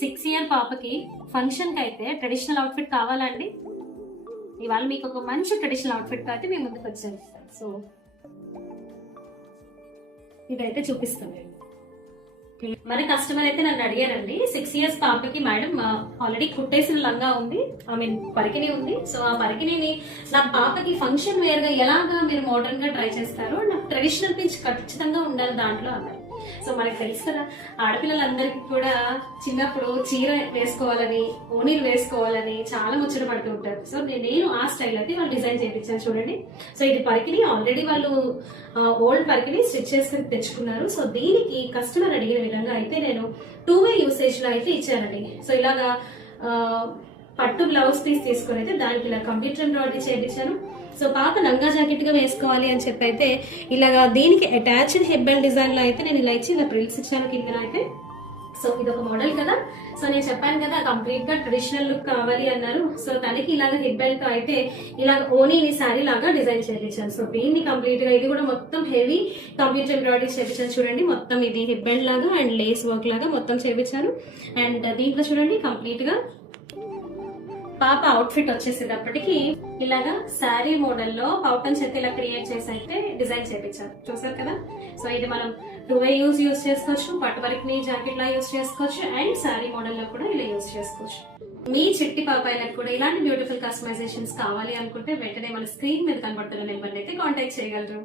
6 year పాపకి function కి అయితే ట్రెడిషనల్ అవుట్ఫిట్ కావాలండి. ఇవాళ మీకు ఒక మంచి ట్రెడిషనల్ అవుట్ఫిట్ అయితే మేము ముందుకు వచ్చాను. సో ఇదైతే చూపిస్తాను. మరి కస్టమర్ అయితే నన్ను అడిగారండి, 6 ఇయర్స్ పాపకి మేడం ఆల్రెడీ కుట్టేసిన లంగా ఉంది, పరికిణి ఉంది. సో ఆ పరికిణిని నా పాపకి ఫంక్షన్ వేర్ గా ఎలాగా మీరు మోడర్న్ గా ట్రై చేస్తారు, నాకు ట్రెడిషనల్ పించ్ ఖచ్చితంగా ఉండాలి దాంట్లో అన్నారు. సో మనకి తెలుసు కదా, ఆడపిల్లలందరికీ కూడా చిన్నప్పుడు చీర వేసుకోవాలని, ఓనీలు వేసుకోవాలని చాలా ముచ్చట పడుతూ ఉంటారు. సో నేను ఆ స్టైల్ అయితే వాళ్ళు డిజైన్ చేయించాను. చూడండి, సో ఇది పరికిని ఆల్రెడీ వాళ్ళు ఓల్డ్ పరికిని స్టిచ్ చేసుకుని తెచ్చుకున్నారు. సో దీనికి కస్టమర్ అడిగిన విధంగా అయితే నేను 2-way యూసేజ్ లో అయితే ఇచ్చానండి. సో ఇలాగా పట్టు బ్లౌజ్ పీస్ తీసుకొని అయితే దానికి ఇలా కంప్యూటర్ ఎంబ్రాయిడరీ చేయించాను. సో పాప లంగా జాకెట్ గా వేసుకోవాలి అని చెప్పి అయితే ఇలాగా దీనికి అటాచ్డ్ హెడ్ బెల్ట్ డిజైన్ లో అయితే నేను ఇలా ఇచ్చి ఇలా ప్రిల్స్ ఇచ్చాను కింద అయితే. సో ఇది ఒక మోడల్ కదా. సో నేను చెప్పాను కదా కంప్లీట్ గా ట్రెడిషనల్ లుక్ కావాలి అన్నారు. సో తనకి ఇలాగ హెడ్ బెల్ట్ తో అయితే ఇలా ఓనీని శారీ లాగా డిజైన్ చేయించాను. సో దీన్ని కంప్లీట్ గా ఇది కూడా మొత్తం హెవీ కంప్యూటర్ ఎంబ్రాయిడరీ చేయించాను. చూడండి, మొత్తం ఇది హెడ్ బెల్ట్ లాగా అండ్ లేస్ వర్క్ లాగా మొత్తం చేయించాను. అండ్ దీంట్లో చూడండి కంప్లీట్ గా పాప అవుట్ఫిట్ వచ్చేసేటప్పటికి ఇలాగా శారీ మోడల్లో పౌటన్ చేతి ఇలా క్రియేట్ చేసి అయితే డిజైన్ చేయించారు. చూసారు కదా. సో ఇది మనం 2-way యూజ్ చేసుకోవచ్చు, పట్టు వరకు జాకెట్ లా యూజ్ చేసుకోవచ్చు, అండ్ శారీ మోడల్ లో కూడా ఇలా యూజ్ చేసుకోవచ్చు. మీ చిట్టి పాపాయిలకు కూడా ఇలాంటి బ్యూటిఫుల్ కస్టమైజేషన్స్ కావాలి అనుకుంటే వెంటనే మన స్క్రీన్ మీద కనబడుతున్న నెంబర్ అయితే కాంటాక్ట్ చేయగలరు.